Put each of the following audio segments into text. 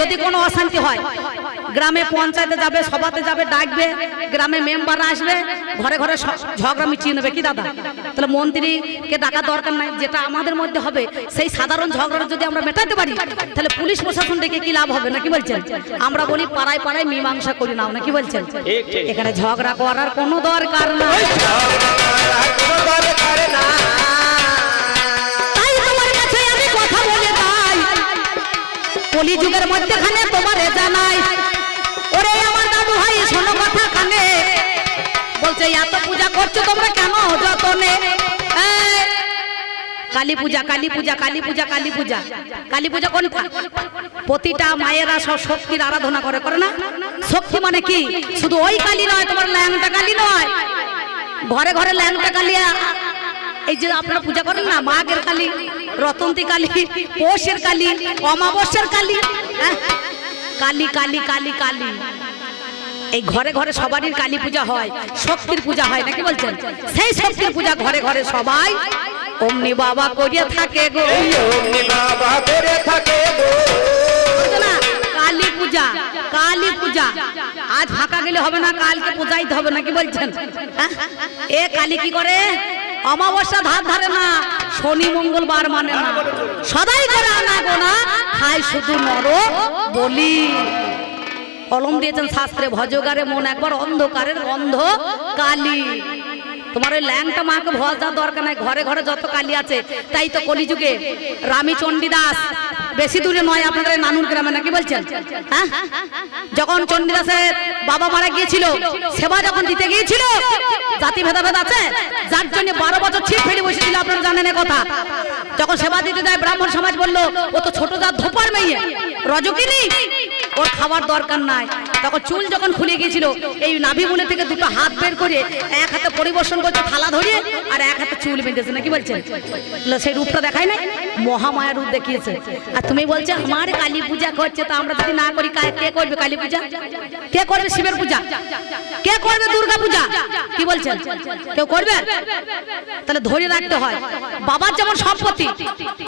যদি কোনো অশান্তি হয়, গ্রামে পঞ্চায়েতে যাবে, সভাতে যাবে, ডাকবে গ্রামে মেম্বার আসবে, ঘরে ঘরে ঝগড়া মিটিয়ে নেবে। কি দাদা? তাহলে মন্ত্রীকে ডাকার দরকার নাই, যেটা আমাদের মধ্যে হবে, সেই সাধারণ ঝগড়া যদি আমরা মেটাতে পারি, তাহলে পুলিশ প্রশাসন ডেকে কি লাভ হবে না কি বলছেন? আমরা বলি, পাড়ায় পাড়ায় মীমাংসা করি নাও না কি বলছেন। এখানে ঝগড়া করার কোনো দরকার নাই। কলিযুগের মধ্যখানে তোমারে জানাই ওরে আমার দাদু ভাই শোনো কথা কানে। বলছে এত পূজা করছ তোমরা কেন যতনে? এই, কালী পূজা কালী পূজা কালী পূজা কালী পূজা। কালী পূজা কোন প্রতিটা মায়েরা সব শক্তির আরাধনা করে করে না? শক্তি মানে কি? শুধু ওই কালী নয় তোমার ল্যাংটা কালী নয়। ঘরে ঘরে ল্যাংটা কালিয়া। এই যে আপনারা পূজা করেন না মাঘের কালী? রতন্তী কালী পৌষের কালী অমাবস্যার কালী হ্যাঁ? কালী কালী কালী কালী। এই ঘরে ঘরে সবারই কালী পূজা হয় শক্তির পূজা হয় নাকি বলছেন? সেই শক্তির পূজা ঘরে ঘরে সবাই অমনি বাবা করিয়া থাকে গো। বাবা করে থাকে গো। কালী পূজা কালী পূজা। আজ ফাঁকা গেলে হবে না কালকে পূজাইতে হবে না কি বলছেন? হ্যাঁ? এ কালী কি করে? অমাবস্যা ধার ধারে না, শনি মঙ্গলবার মানে না। সদাই করে আনা গোনা খাই শুধু নর বলি। কলম দিয়েছেন শাস্ত্রে, ভজগারে মন একবার অন্ধকারের অন্ধ কালি। তোমার ওই ল্যাংটা মাকে ভজ দরকার নাই, ঘরে ঘরে যত কালি আছে, তাই তো কলিযুগে। রামী চণ্ডীদাস বেশি দূরে নয়, আপনাদের নানুর গ্রামে নাকি বলছেন? হ্যাঁ? যখন চণ্ডীদাসের বাবা মারা গিয়েছিল, সেবা যখন দিতে গিয়েছিল, জাতি ভেদাভেদ আছে, যার জন্য বারো বছর ছিপ ফেলে বসেছিল, আপনারা জানেন কথা। যখন সেবা দিতে যায়, ব্রাহ্মণ সমাজ বলল, ও তো ছোট জাত ধোপার মেয়ে, রজকিনী, ওর খাবার দরকার নাই। তখন চুল যখন খুলে গিয়েছিল, এই নাভি মুনে থেকে দুটো হাত বের করে এক হাতে পরিবেশন করছে, থালা ধরিয়ে, আর এক হাতে চুল বেঁধেছে, নাকি বলছেন? সেই রূপটা দেখায় নাই মহামায়া রূপ দেখিয়েছে। আর তুমি বলছো আমার কালী পূজা করছে, তো আমরা যদি না করি কা- করবে কালী পূজা? কে করবে শিবের পূজা? কে করবে দুর্গা পূজা? কি বলছেন? কেউ করবে? তাহলে ধরে রাখতে হয়। বাবার যেমন সম্পত্তি,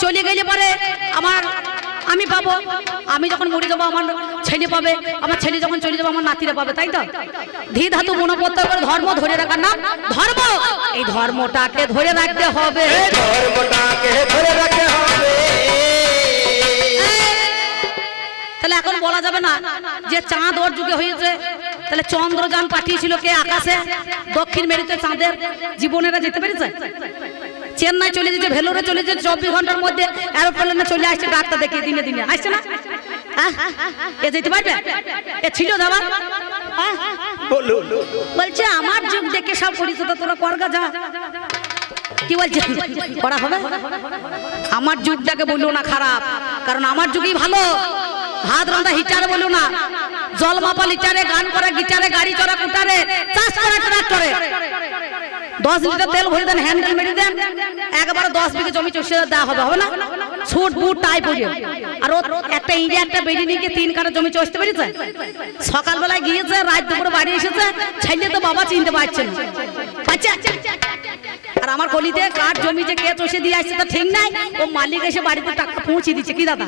চলে গেলে পরে আমার আমি পাবো। আমি যখন মরে যাব, আমার ছেলে পাবে। আমার ছেলে যখন চলে যাব, আমার নাতিরা পাবে, তাই তো? ধী ধাতু মনোপত্তর করে ধর্ম ধরে রাখার নাম ধর্ম। এই ধর্মটাকে ধরে রাখতে হবে। ধর্মটাকে ধরে রাখতে হবে। তাহলে এখন বলা যাবে না যে চাঁদ ওর যুগে হয়েছে। তাহলে চন্দ্রযান পাঠিয়েছিল কে আকাশে? দক্ষিণ মেরুতে চাঁদের। জীবনেরা যেতে পেরেছে? চেন্নাই চলে যেতে ভেলোরে চলে যেতে চব্বিশ ঘণ্টার মধ্যে এরোপ্লেনে চলে আসছে ডাক্তার দেখিয়ে দিনে দিনে। আসছে না? এ যেতে পারবে? এ ছিল দাবা বলছে আমার যুগ দেখে সব করিস তো তোরা করগা যা। কি বলছে? করা হবে? আমার যুগটাকে বলল না খারাপ কারণ আমার যুগই ভালো। ভাত রান্না হিটারে বলো না। জল মাপা লিটারে, গান করা, গিটারে, গাড়ি চড়া, কুটারে, চাষ করা ট্রাক্টরে। দশ লিটার তেল ভরে দেন হ্যান্ডেল মেরে দেন। একবারে দশ বিঘে জমি চষে দেওয়া হবে হবে না? ছুট, বুট, টাই পরে আর একটা ইন্ডিয়া একটা বেরিয়ে নিয়ে তিন কাটা জমি চষতে পেরেছে? সকালবেলায় গিয়েছে, রাত দুপুরে বাড়ি এসেছে, ছেলে তো বাবা চিনতে পারছে না। আমার গলিতে কার জমি যে কে চষে দিয়ে আসছে তা ঠিক নাই। ও মালিক এসে বাড়িতে টাকা পৌঁছে দিচ্ছে। কি দাদা?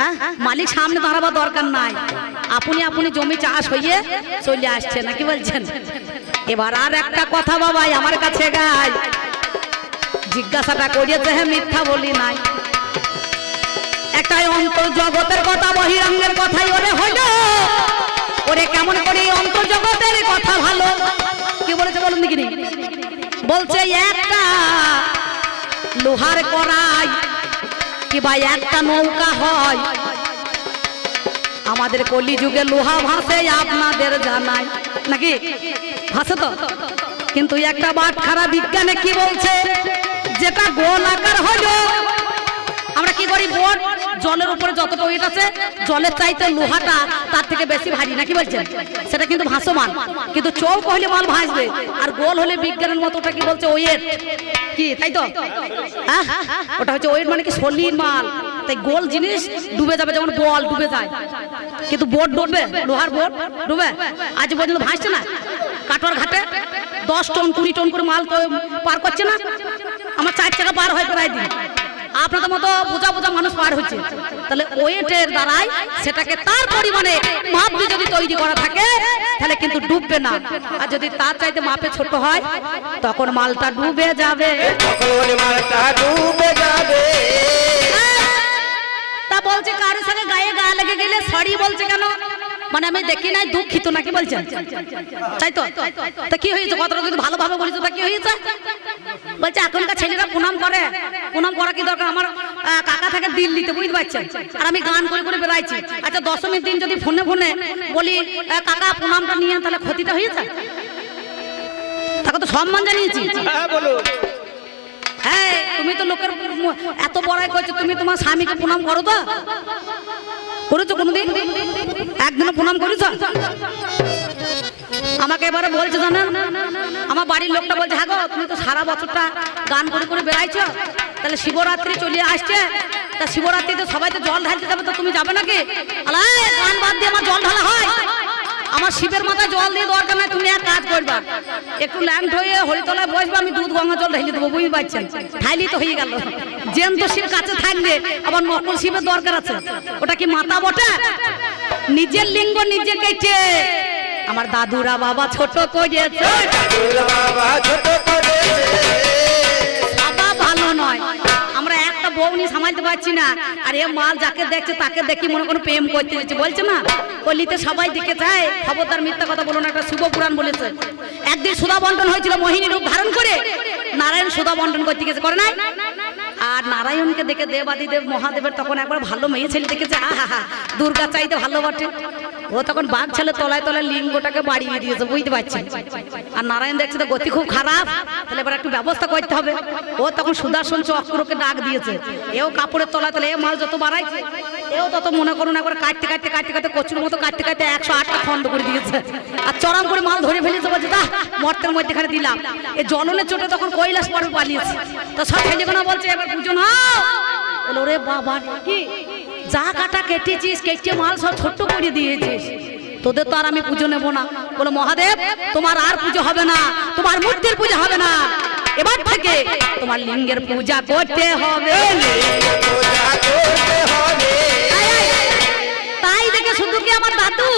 হ্যাঁ? মালিক সামনে দাঁড়াবার দরকার নাই। আপনি আপনি জমি চাষ হইয়ে চলে আসছে না কি বলছেন? এবার আর একটা কথা বাবাই আমার কাছে গাই। জিজ্ঞাসাটা করিয়েছে হ্যাঁ মিথ্যা বলি নাই। একটাই অন্তর জগতের কথা, বহিরঙ্গের কথাই ওরে হইল। ওরে কেমন করে অন্তর জগতের কথা ভালো। কি বলেছে বলুন দেখিনি? বলছে একটা লোহার করাই কিবা একটা নৌকা হয়। আমাদের কলিযুগে লোহা ভাসে আপনাদের জানাই। নাকি? ভাসে তো? কিন্তু একটা বাট খারাপ বিজ্ঞানে কি বলছে? যেটা গোল আকার হলো কি করি বোট জলের উপরে যতটা ওয়েট আছে, জলের চাইতে লোহাটা তার থেকে বেশি ভারী, নাকি বলছেন? সেটা কিন্তু ভাসমান। কিন্তু চৌক হলে মাল ভাসবে, আর গোল হলে বিজ্ঞানের মতো ওটা কি বলছে ওয়েট? কি, তাই তো? হ্যাঁ? ওটা হচ্ছে ওয়েট মানে কি সলিড মাল। তাই গোল জিনিস ডুবে যাবে, যেমন বল ডুবে যায়। কিন্তু বোট ডুববে, লোহার বোট ডুবে আজ পর্যন্ত ভাসছে না? কাটোয়ার ঘাটে দশ টন, কুড়ি টন করে মাল পার করছে না? আমার চার চাকা পার হয় প্রায় দিন। আপনাদের মতো বোঝা বোঝা মানুষ পার হচ্ছে। তাহলে ওয়েটের দ্বারাই সেটাকে তার পরিমাণে মাপ যদি তৈরি করা থাকে তাহলে কিন্তু ডুববে না। আর যদি তার চাইতে মাপে ছোট হয় তখন মালটা ডুবে যাবে। মালটা ডুবে যাবে। তা বলছে কারোর সঙ্গে গায়ে গা লেগে গেলে সরি বলছে কেন? মানে আমি দেখি নাই দুঃখিত নাকি বলছেন? তাই তো? তা কি হয়েছে? কথাটা যদি ভালোভাবে বলিস তা কি হয়েছে? বলছে এখনকার ছেলেরা প্রণাম করে। প্রণাম করা কি দরকার? আমার কাকা থাকে দিল্লিতে বুঝতে পারছেন? আর আমি গান করে করে বেড়াইছি। আচ্ছা দশমীর দিন যদি ফোনে ফোনে বলি কাকা প্রণামটা নিয়ে তাহলে ক্ষতিটা হয়েছে? তাকে তো সম্মান জানিয়েছি। হ্যাঁ হ্যাঁ তুমি তো লোকের এত বড়াই করছ তুমি তোমার স্বামীকে প্রণাম করো তো? করেছ কোনোদিন? একদিনও প্রণাম করেছ আমাকে এবারে বলছে জানেন আমার বাড়ির লোকটা বলছে হ্যাঁ গো, তুমি তো সারা বছরটা গান করে করে বেড়াইছো। তাহলে শিবরাত্রি চলে আসছে। তা শিবরাত্রিতে সবাই তো জল ঢালতে যাবে, তো তুমি যাবে নাকি? গান বাদ দিয়ে আমার জল ঢালা হয়। আমার শিবের মাথায় জল দিয়ে দরকার নাই, তুমি এক কাজ করবা। একটু ল্যান্ড হয়ে হরিতলায় বসবে, আমি দুধ, গঙ্গা জল ঢেলে দেবো, বুঝতে পারছেন? ঢাইলি তো হয়ে গেল। জেন্ত শিব কাছে থাকলে আবার নকল শিবের দরকার আছে। ওটা কি মাথা বটে? নিজের লিঙ্গ নিজে কেটে। আমার দাদুরা বাবা ছোট করেছে। বাবা ভালো নয়। আমরা একটা বউনি সামালতে পারছি না। আর এ মাল যাকে দেখছে তাকে দেখি মনে কোনো প্রেম করতে দিচ্ছে বলছে না কলিতে সবাই দিকে চায় খবরদার মিথ্যা কথা বলো না একটা শুভ পুরাণ বলেছে। একদিন সুধা বন্টন হয়েছিল মোহিনী রূপ ধারণ করে নারায়ণ সুধা বন্টন করতে গেছে। করে নাই? আর নারায়ণকে দেখে দেবাদিদেব মহাদেবের তখন একবার ভালো মেয়ে ছেলে দেখেছে, আহা দুর্গা চাইতে ভালো বটে। ও তখন বাঘ ছেলে তলায় তলায় লিঙ্গটাকে বাড়িয়ে দিয়েছে, বুঝতে পারছি। আর নারায়ণ দেখছে তো গতি খুব খারাপ, তাহলে এবার একটু ব্যবস্থা করতে হবে। ও তখন সুদর্শন চক্রকে ডাক দিয়েছে, এও কাপড়ের তলায় তলায়, এ মাল যত বাড়াইছে, এও তত মনে করুন একবার কাটতে কাটতে কাটতে কাটতে কচুর মতো কাটতে কাটতে একশো আটটা খন্ড করে দিয়েছে। তা মর্তের মধ্যেখানে দিলাম। এ জলনের চোটে তখন কৈলাস পর্বে পালিয়েছে। তো সব ছেলেগুলো বলছে, এবার পুজন হাও ওরে বাবা কি? যা কাটা কেটেছিস, কেটে মাল সব ছোট্ট করে দিয়েছিস। তোদের তো আর আমি পুজো নেব না। বলো, মহাদেব, তোমার আর পুজো হবে না, তোমার মূর্তির পূজা হবে না। এবার থেকে তোমার লিঙ্গের পূজা করতে হবে। শুধু কি আমার দাদু?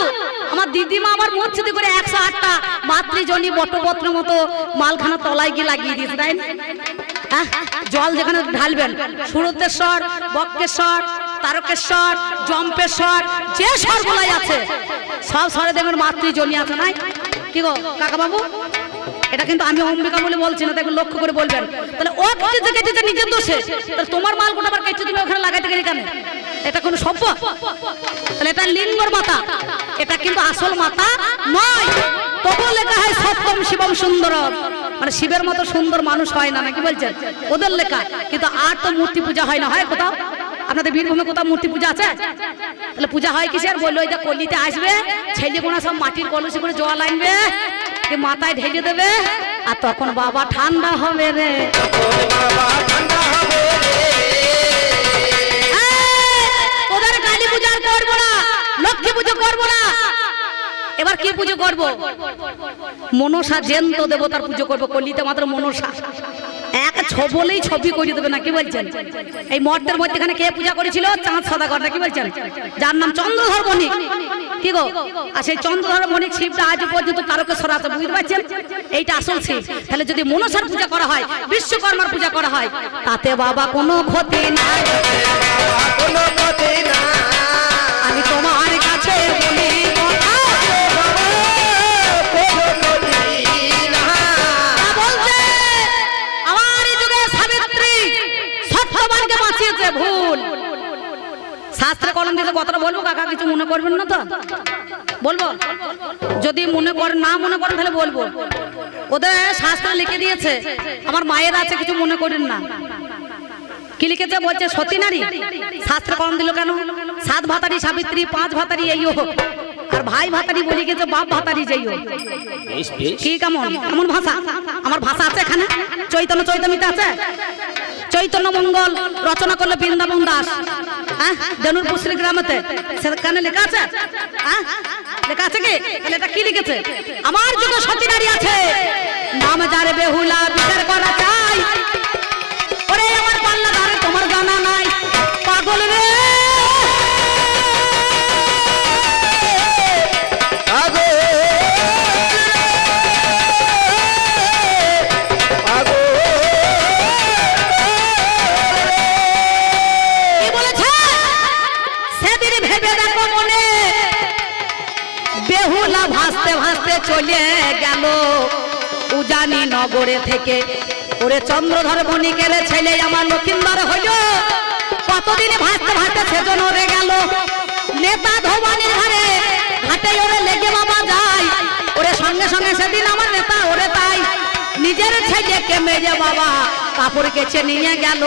আমার দিদিমা আমার মসজিদে করে একশো আটটা মাতৃজনী বটপত্র মতো মালখানা তলায় গিয়ে লাগিয়ে দিয়েছে, তাই জল যেখানে ঢালবেন, সুরতেশ্বর বক্রেশ্বর তারকেশ্বর, জম্পেশ্বর, যে স্বরগুলাই আছে, সব স্বরে দেখবেন মাতৃজনী আছে, নাই? কি গো কাকা বাবু এটা কিন্তু আমি অম্বিকা বলে বলছি না দেখবেন লক্ষ্য করে বলবেন। তাহলে ও কেটেছে কেটেছে নিজের দোষে, তাহলে তোমার মাল কোটা আবার কেটে তুমি ওখানে লাগাইতে গেলে কেন? এটা কোনো সভ্য তাহলে এটা লিঙ্গর মাতা। এটা কিন্তু আসল মাতা নয়। তবুও লেখা হয়, সত্যম শিবম সুন্দরম। মানে শিবের মতো সুন্দর মানুষ হয় না, নাকি বলছেন? ওদের লেখা। কিন্তু আর তো মূর্তি পূজা হয় না, হয় কোথাও? আপনাদের বীরভূমে কোথাও মূর্তি পূজা আছে? তাহলে পূজা হয় কিসের? বলল, ওই কলিতে আসবে, ছেলে গোনা সব মাটির কলসি করে জল আনবে মাথায় ঢেলে দেবে, আর তখন বাবা ঠান্ডা হবে রে। এবার কি পুজো করব? মনসা জেন্ত দেবতার পুজো করব, কলিতে মাত্র মনসা। এক ছবলেই ছবি করে দেবে না, কি বলছেন? এই মর্তের মধ্যেখানে কে পূজা করেছিল? চাঁদ সদাগর, না কি বলছেন? যার নাম চন্দ্রধর বণিক কি গো? আর সেই চন্দ্রধর বণিক শিবটা আজ পর্যন্ত তারকেশ্বর আছে, বুঝতে পারছেন? এইটা আসল শিব। তাহলে যদি মনসার পূজা করা হয়, বিশ্বকর্মার পূজা করা হয়, তাতে বাবা কোনো ক্ষতি নাই। কোনো পথে না সত্যবানকে ভুল। শাস্ত্রে কলম দিতে কথাটা বলব? কাকা কিছু মনে করবেন না তো? বলব? যদি মনে করেন না মনে করেন তাহলে বলব। ওদের শাস্ত্রে লিখে দিয়েছে আমার মায়ের আছে কিছু মনে করেন না। কি লিখেছে? বলছে সতী নারী শাস্ত্রে কলম দিল কেন? সাত ভাতারি সাবিত্রী পাঁচ ভাতারি এই হোক আর ভাই ভাতারি বলি গেছে বাপ ভাতারি যেই হোক বেশ বেশ। কি কেমন? কেমন ভাষা? আমার ভাষা আছে এখানে? চৈতন্য চৈতন্যতে আছে? চৈতন্য মঙ্গল রচনা করল বৃন্দাবন দাস। হ্যাঁ? জনুরপুর গ্রামেতে সেখানে লেখা আছে? হ্যাঁ? লেখা আছে কি? এটা কি লিখেছে? আমার জন্য সতী নারী আছে। নাম যারে বেহুলা, বিচার করা চাই। নগরে থেকে। ওরে চন্দ্রধর বণিকের ছেলে আমার লক্ষিন্দর হইল। কতদিন ভাসতে ভাসতে সেজন ওরে গেল। নেতা ধোবানির ধারে ঘাটে ওরে লেগে বাবা যায়। ওরে সঙ্গে সঙ্গে সেদিন আমার নেতা ওরে তাই। নিজের ছেলেকে মেজে বাবা, কাপড় কেচে নিয়ে গেল।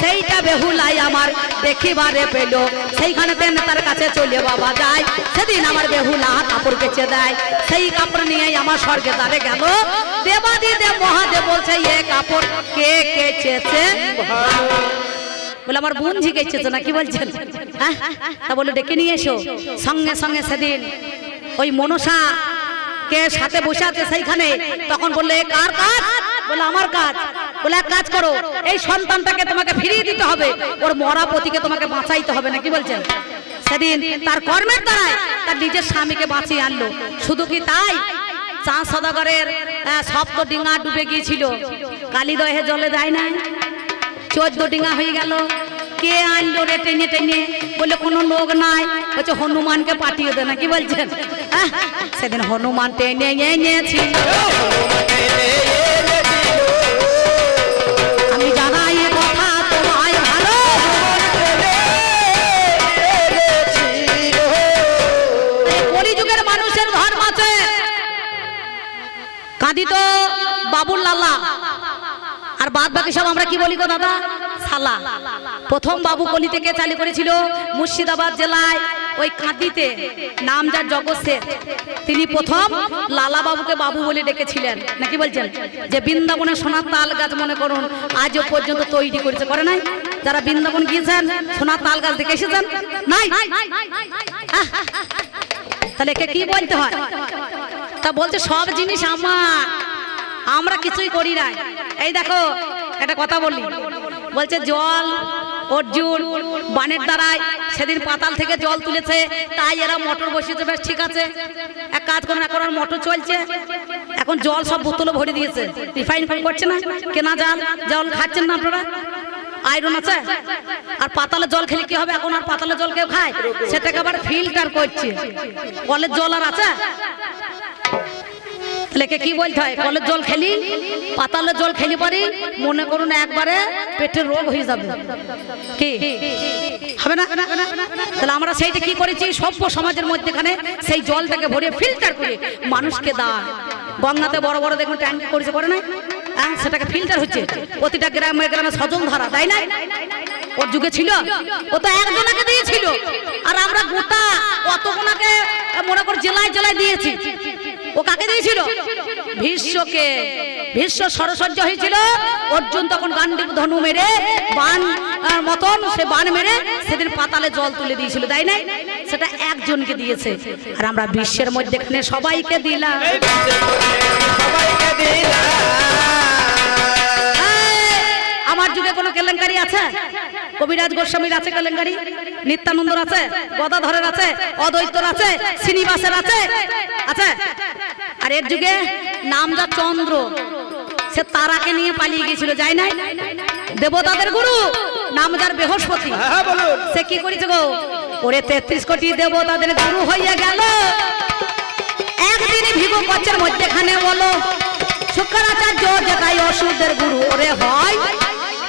সেইটা বেহুলাই আমার দেখিবারে পেল। সেইখানে নেতার কাছে চলে বাবা যায়। সেদিন আমার বেহুলা কাপড় কেচে দেয়। সেই কাপড় নিয়ে আমার স্বর্গে দ্বারে গেল। দেবাদিদেব মহাদেব বলছে, এ কাপড় কে কেচেছে? বলে, আমার বোন জিজ্ঞেসেছে না, কি বলছেন? হ্যাঁ? তা বলে, ডেকে নিয়ে এসো। সঙ্গে সঙ্গে সেদিন ওই মনসা কে সাথে বসে আছে সেইখানে, তখন বললে কার কাজ? বলে, আমার কাজ। বলে, এক কাজ করো, এই সন্তানটাকে তোমাকে ফিরিয়ে দিতে হবে, ওর মরা পতিকে তোমাকে বাঁচাইতে হবে না, কি বলছেন? সেদিন তার কর্মের দ্বারাই তার নিজের স্বামীকে বাঁচিয়ে আনলো। শুধু কি তাই? চাঁদ সদাগরের সপ্ত ডিঙা ডুবে গিয়েছিল। কালিদহে জলে যায় নাই। চোদ্দ ডিঙা হয়ে গেল। কে আনলো রে টেনে টেনে? বলে কোনো লোক নাই। বলছে হনুমানকে পাঠিয়ে দে না কি বলছেন? আহ, সেদিন হনুমান টেনে এনেছিল। কাঁদি তো বাবুল লাল্লা আর বাদ বাকি সব আমরা কি বলি গো দাদা? সালা। প্রথম বাবু কলি থেকে চালু করেছিল মুর্শিদাবাদ জেলায় ওই কাঁদিতে, নাম যার জগৎ তিনি প্রথম লালা বাবুকে বাবু বলে ডেকেছিলেন। নাকি বলছেন? যে বৃন্দাবনে সোনার তাল গাছ মনে করুন আজও পর্যন্ত তৈরি করেছে। করে নাই? যারা বৃন্দাবন গিয়েছেন, সোনার তাল গাছ দেখে এসেছেন? নাই? তাহলে কি বলতে হয়? তা বলছে, সব জিনিস আমার। আমরা কিছুই করি না এই দেখো, একটা কথা বলি। বলছে, জল অর্জুন বানের দ্বারায় সেদিন পাতাল থেকে জল তুলেছে, তাই এরা মোটর বসিয়েছে, বেশ ঠিক আছে। এক কাজ করুন, এখন আর মোটর চলছে। এখন জল সব বোতলে ভরে দিয়েছে। রিফাইন করছে না? কেনা জল জল খাচ্ছেন না আপনারা? আয়রন আছে? আর পাতালে জল খেলে কি হবে? এখন আর পাতালে জল কেউ খায়? সেটাকে আবার ফিল্টার করছে। কলের জল আর আছে? একে কি বলতে হয়? কলের জল খেলি পাতালের জল খেলি পারি, মনে করুন একবারে পেটের রোগ হয়ে যাবে। কি? হবে না? তাহলে আমরা সেইটা কি করেছি? সভ্য সমাজের মধ্যেখানে সেই জলটাকে ভরে ফিল্টার করে। মানুষকে দেয় গঙ্গাতে বড় বড় দেখুন ট্যাঙ্ক করেছে, করে নাই? হ্যাঁ সেটাকে ফিল্টার হচ্ছে। প্রতিটা গ্রামে গ্রামে সজল ধারা তাই না? ওর যুগে ছিল। ও তো একজনকে দিয়েছিল। আর আমরা গোটা কতগুনাকে মনে কর জেলায় জেলায় দিয়েছি। ও কাকে দিয়েছিল? ভীষ্মকে। ভীষ্ম সরসজ্জ হয়েছিল। অর্জুন তখন গান্ডি ধনু মেরে বান মতন সে বান মেরে সেদিন পাতালে জল তুলে দিয়েছিল তাই নাই? সেটা একজনকে দিয়েছে। আর আমরা বিশ্বের মধ্যে সবাইকে দিলাম। আমার যুগে কোনো কেলেঙ্কারি আছে? কবিরাজ গোস্বামীর আছে কেলেঙ্কারি? নিত্যানন্দর আছে? গদাধরের আছে? অদ্বৈতর আছে? শ্রীনিবাসের আছে? আছে? আর এর যুগে নাম যা চন্দ্র সে তারাকে নিয়ে পালিয়ে গিয়েছিল যাই নাই? দেবতাদের গুরু নাম যার বৃহস্পতি। হ্যাঁ হ্যাঁ, সে কি করেছে গো? ওরে তেত্রিশ কোটি দেবতাদের গুরু হইয়া গেল। একদিন ভিগু কচ্ছের মধ্যেখানে বলো শুক্রাচার্য যেটাই অসুরদের গুরু ওরে হয়?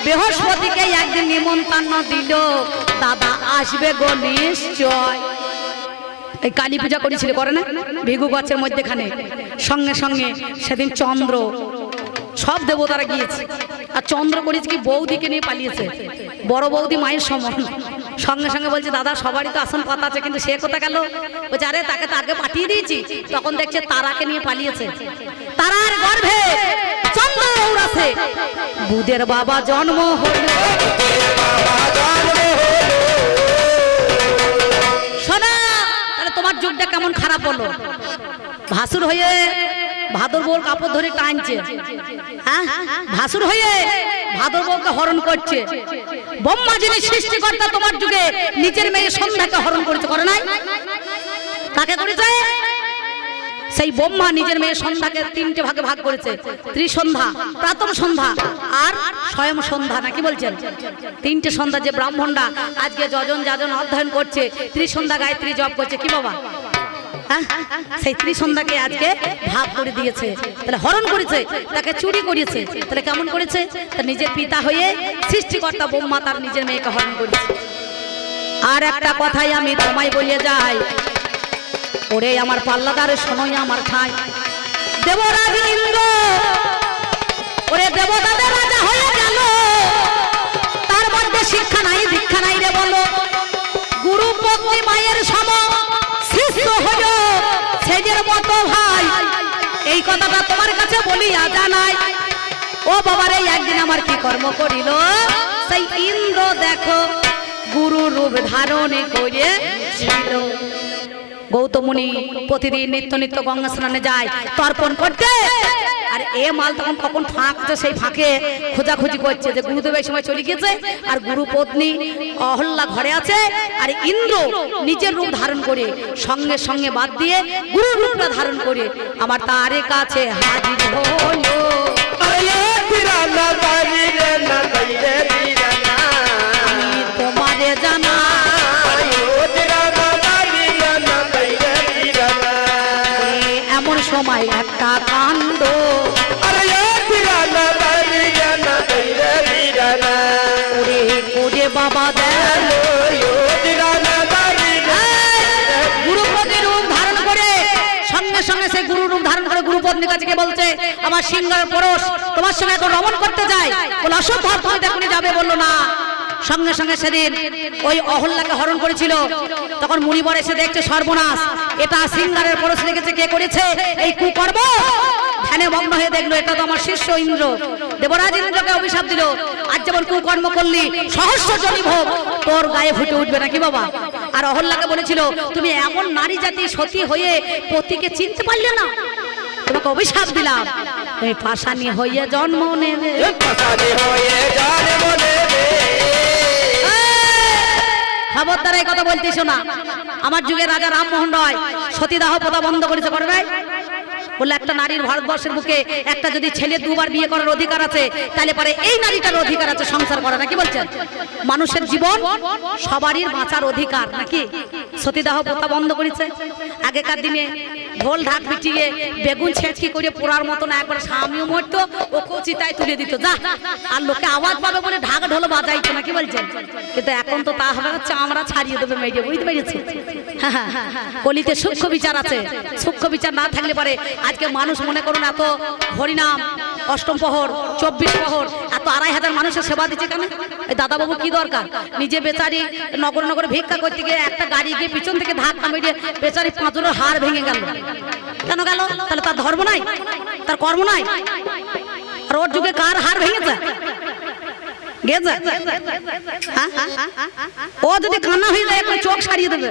বৃহস্পতিকে একদিন নিমন্ত্রণ দিল দাদা আসবে গো নিশ্চয়। এই কালী পূজা করেছিল করে না? ভিগু গাছের মধ্যেখানে। সঙ্গে সঙ্গে সেদিন চন্দ্র, সব দেবতারা গিয়েছে। আর চন্দ্র করেছে কি বৌদিকে নিয়ে পালিয়েছে। বড় বৌদি মায়ের সমান। সঙ্গে সঙ্গে বলছে, দাদা, সবারই তো আসন পাতা আছে, কিন্তু সে কোথা গেল? বলছে, আরে, তাকে তো আগে পাঠিয়ে দিয়েছি। তখন দেখছে তারাকে নিয়ে পালিয়েছে। তারার গর্ভে চন্দ্র বুধের বাবা জন্ম হলো শোনা খারাপ হলো। ভাসুর হয়ে ভাদর বউর কাপড় ধরে টানছে। হ্যাঁ? ভাসুর হয়ে ভাদর বউকে হরণ করছে। ব্রহ্মা যিনি সৃষ্টিকর্তা তোমার যুগে, নিজের মেয়ে সন্ধ্যাকে হরণ করেছে, করে নাই? কাকে করেছে? সেই ব্রহ্মা নিজের মেয়ে সন্ধ্যাকে তিনটে ভাগে ভাগ করেছে। ত্রিসন্ধ্যা, প্রাতম সন্ধ্যা আর স্বয়ং সন্ধ্যা নাকি বলছেন? তিনটে সন্ধ্যা যে ব্রাহ্মণরা আজকে যজন যাজন অধ্যয়ন করছে, ত্রিসন্ধ্যা গায়ত্রী জপ করছে, কি বাবা? সেই ত্রিসন্ধ্যাকে আজকে ভাগ করে দিয়েছে। তাহলে হরণ করেছে, তাকে চুরি করেছে। তাহলে কেমন করেছে? তার নিজের পিতা হয়ে সৃষ্টিকর্তা ব্রহ্মা তার নিজের মেয়েকে হরণ করেছে। আর একটা কথাই আমি তোমায় বলে যাই। ওরে আমার পাল্লাদারে শোনোই আমার ঠাই। দেবরাজ ইন্দ্র, ওরে দেবতাদের রাজা হয়ে গেল। তার মধ্যে শিক্ষা নাই দীক্ষা নাই রে বলো। এই কথাটা তোমার কাছে বলি বলিয়া জানাই ও বাবারে, একদিন আমার কি কর্ম করিল? সেই ইন্দ্র দেখো গুরু রূপ ধারণে করে করেছিল গৌতমুনি প্রতিদিন নিত্য নিত্য গঙ্গা স্নানে যায়, তর্পণ করতে। আর এ মাল তখন কখন ফাঁক সেই ফাঁকে খোঁজাখুঁজি করছে যে গুরুদেব এই সময় চলে গেছে আর গুরু পত্নী অহল্লা ঘরে আছে, আর ইন্দ্র নিজের রূপ ধারণ করে সঙ্গে সঙ্গে বাদ দিয়ে গুরু রূপটা ধারণ করে, আমার তারে কাছে হাজির হলো গিয়ে বলছে আমার সিংহের পরশ তোমার সঙ্গে এখন রমণ করতে যাই বলে অসম্ভব তুমি দেখুনি যাবে বলল না। সঙ্গে সঙ্গে সেদিন ওই অহল্লাকে হরণ করেছিল। তখন মুনিবর এসে দেখছে সর্বনাশ। এটা সিংহারের পরশ লেগেছে কে করেছে এই কুকর্ম? ধ্যানে মগ্ন হয়ে দেখল এটা তো আমার শিষ্য ইন্দ্র। দেবরাজ ইন্দ্রকে অভিশাপ দিল আজ যেমন কুকর্ম করলি সহস্র জনি ভোগ তোর গায়ে ফুটে উঠবে নাকি বাবা? আর অহল্লাকে বলেছিল তুমি এমন নারী জাতি সতী হয়ে পতিকে চিনতে পারলে না? তোমাকে অভিশাপ দিলাম। তুমি পাশানি হইয়ে জন্ম নেবে। খবরদার এই কথা বলতেছ না। আমার যুগে রাজা রামমোহন রায় সতীদাহ প্রথা বন্ধ করেছে করে নাই বললে একটা নারীর ভারতবর্ষের বুকে একটা যদি ছেলে দুবার বিয়ে করার অধিকার আছে তাহলে পরে এই নারীটার অধিকার আছে সংসার করা নাকি বলছেন? মানুষের জীবন সবারই বাঁচার অধিকার নাকি? সতীদাহ প্রথা বন্ধ করেছে। আগেকার দিনে ঢোল ঢাক পিটিয়ে বেগুন ছেঁচকি করে পোড়ার মতো না একবার স্বামীও মরতো, ও কচিতায় তুলে দিত। যা, আর লোকে আওয়াজ পাবে বলে ঢাক ঢোল বাজাইতো না কি বলছেন? কিন্তু এখন তো তা হবে হচ্ছে আমরা ছাড়িয়ে দেবে মেয়েটা বুঝতে পেরেছি। কলিতে সূক্ষ্ম বিচার আছে। সূক্ষ্ম বিচার না থাকলে পারে। আজকে মানুষ মনে করুন এত হরিনাম অষ্টম প্রহর, চব্বিশ প্রহর, এত আড়াই হাজার মানুষের সেবা দিচ্ছে কেন? এই দাদাবাবু কি দরকার? নিজে বেচারি নগর নগরে ভিক্ষা করতে গিয়ে একটা গাড়ি গিয়ে পিছন থেকে ধাক্কা মেরে বেচারি পাঁচরের হাড় ভেঙে গেল। কেন গেল? তাহলে তার ধর্ম নাই? তার কর্ম নাই? আর ওর যুগে কার হাড় ভেঙেছে? গেছে? হ্যাঁ? ও যদি কান্না হয়ে যায় এখন চোখ সারিয়ে দেবে।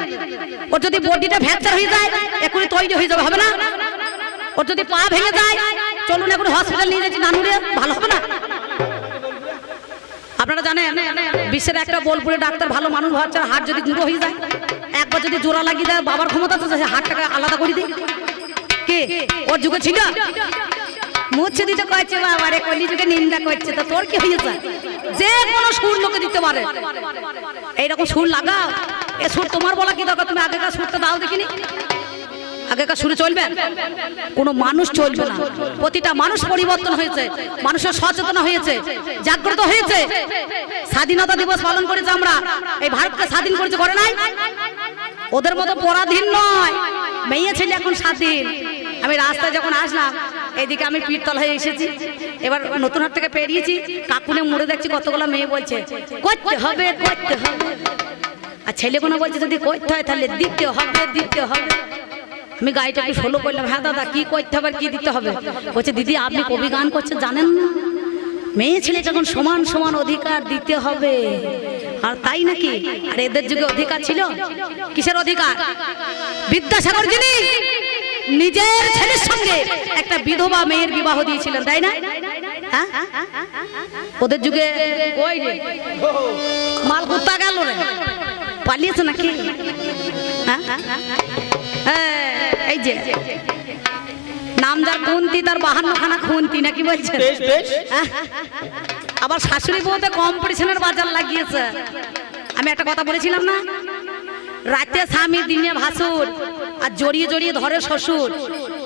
ওর যদি বডিটা ভ্যাকচার হয়ে যায় এখনই তৈরি হয়ে যাবে, হবে না? ওর যদি পা ভেঙে যায় চলুন এখন হসপিটাল নিয়ে যাচ্ছি। নানুরে ভালো হবে না? আপনারা জানেন, বিশ্বের একটা বোলপুরে ডাক্তার ভালো মানুষ হচ্ছে হাট যদি গুঁড়ো হয়ে যায়, একবার যদি জোড়া লাগিয়ে দেয়, বাবার ক্ষমতা সে হাটটাকে আলাদা করে দিই। কে? ওর যুগে ছিল? মুছে দিতে কয়েছে বাবারে, কলি যুগে নিন্দা করছে, তো তোর কি হয়েছে যে কোনো সুর লোকে দিতে পারে। এইরকম সুর লাগাও। এ সুর তোমার বলা কি দরকার? তুমি আগেকার সুরটা দাও দেখিনি? আগেকার সুরে চলবে? কোনো মানুষ চলবে না। প্রতিটা মানুষ পরিবর্তন হয়েছে। মানুষের সচেতন হয়েছে। জাগ্রত হয়েছে। স্বাধীনতা দিবস পালন করেছে আমরা। এই ভারতকে স্বাধীন করেছে করে নাই? ওদের মতো পরাধীন নয়। মেয়ে ছেলে এখন স্বাধীন। আমি রাস্তায় যখন আসলাম, এদিকে আমি পীরতল হয়ে এসেছি। এবার নতুন হাট থেকে পেরিয়েছি। কাকুনে মুড়ে দেখছি কতগুলো মেয়ে বলছে, করতে হবে করতে হবে। আর ছেলেগুলো বলছে, যদি করতে হয় তাহলে দিতে হবে দিতে হবে। আমি গাড়িটা একটু ফলো করলাম হ্যাঁ দাদা, কি করতে হবে কি দিতে হবে? বলছে, দিদি, আপনি কবি গান করছেন, জানেন না? মেয়ে ছেলে যখন সমান সমান অধিকার দিতে হবে, আর তাই নাকি? আর এদের যুগে অধিকার ছিল? কিসের অধিকার? বিদ্যাসাগর যিনি নিজের ছেলের সঙ্গে একটা বিধবা মেয়ের বিবাহ দিয়েছিলেন, তাই না? হ্যাঁ? ওদের যুগে মাল কুত্তা গেল পালিয়েছে নাকি? হ্যাঁ? হ্যাঁ, এই যে রাম যার কুন্তি তার বাহান্ন খানা খুন্তি নাকি বেশ আহ, আবার শাশুড়ি বউতে কম্পিটিশনের বাজার লাগিয়েছে। আমি একটা কথা বলেছিলাম না? রাতে স্বামী দিনে ভাসুর আর জড়িয়ে জড়িয়ে ধরে শ্বশুর।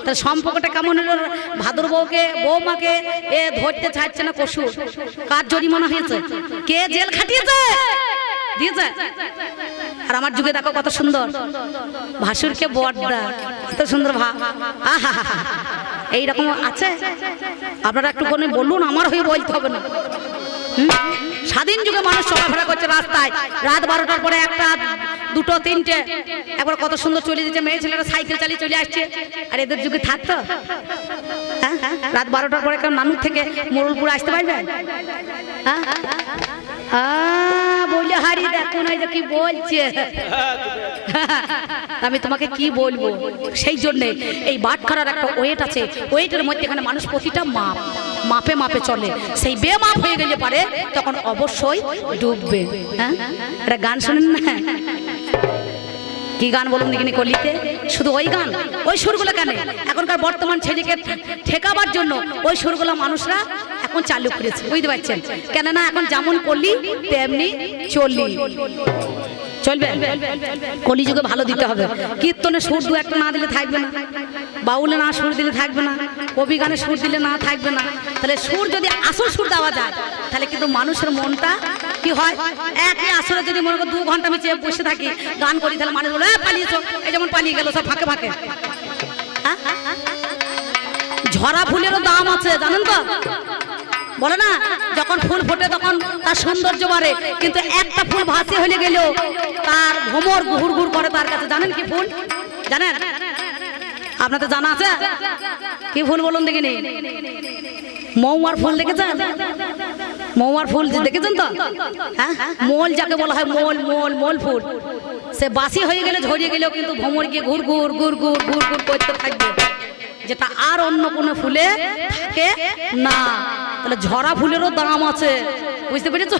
তা সম্পর্কটা কেমন হলো? ভাদুর বউকে বৌমাকে এ ধরতে চাইছে না কসুর? কার জরিমানা হয়েছে? কে জেল খাটিয়েছে? দিয়েছে? আর আমার যুগে দেখো কত সুন্দর। ভাসুরকে বড়দা কত সুন্দর ভা আহা এইরকম আছে? আপনারা একটু কোনো বলুন, আমার হয়ে বলতে হবে না। স্বাধীন যুগে মানুষ চলাফেরা করছে রাস্তায়। রাত বারোটার পরে একটা, দুটো, তিনটে। একবার কত সুন্দর চলে যেতে, মেয়ে ছেলেরা সাইকেল চালিয়ে চলে আসছে। আর এদের যুগে থাকতো? রাত বারোটার পরে কেউ মানুষ থেকে মোরলপুর আসতে পারবে? আমি তোমাকে কি বলব? সেই জন্যে এই বাটখারার একটা ওয়েট আছে। ওয়েটের মধ্যে এখানে মানুষ প্রতিটা মাপ, মাপে মাপে চলে। সেই বেমাপ হয়ে গেলে পারে, তখন অবশ্যই ডুববে। হ্যাঁ? একটা গান শোনেন না? কি গান বলুন দেখিনি কলিতে শুধু ওই গান? ওই সুরগুলো কেন? এখনকার বর্তমান ছেলেকে ঠেকাবার জন্য ওই সুরগুলো মানুষরা এখন চালু করেছে, বুঝতে পারছেন? কেননা এখন যেমন করলি তেমনি চললি। চলবে? কলিযুগে ভালো দিতে হবে। কীর্তনে সুর দু একটা না দিলে থাকবে না। বাউলে না সুর দিলে থাকবে না। কবি গানে সুর দিলে না থাকবে না। তাহলে সুর যদি আসল সুর দেওয়া যায় তাহলে কিন্তু মানুষের মনটা কি হয়? একই আসলে যদি মনে করো দু ঘণ্টা আমি চেয়ে বসে থাকি গান করি তাহলে মানুষ বলে "এ, পালিয়েছো। এই যেমন পালিয়ে গেল সব ফাঁকে ফাঁকে। হ্যাঁ? ঝরা ফুলেরও দাম আছে জানেন তো? বলে না যখন ফুল ফোটে তখন তার সৌন্দর্য বাড়ে কিন্তু একটা ফুল ভাসি হলে গেলেও তার ভোমর ঘুর ঘুর করে তার কাছে। জানেন কি ফুল? জানেন? আপনার তো জানা আছে? কি ফুল বলুন দেখিনি? মৌমার ফুল দেখেছেন? মৌমার ফুল দেখেছেন তো? হ্যাঁ? মোল যাকে বলা হয় মোল মোল মোল ফুল। সে বাসি হয়ে গেলে ঝরিয়ে গেলেও কিন্তু ভ্রমর গিয়ে ঘুর ঘুর ঘুর ঘুর ঘুর ঘুর করতে থাকবে। যেটা আর অন্য কোনো ফুলে থাকে না। তাহলে ঝরা ফুলেরও দাম আছে। বুঝতে পেরেছ?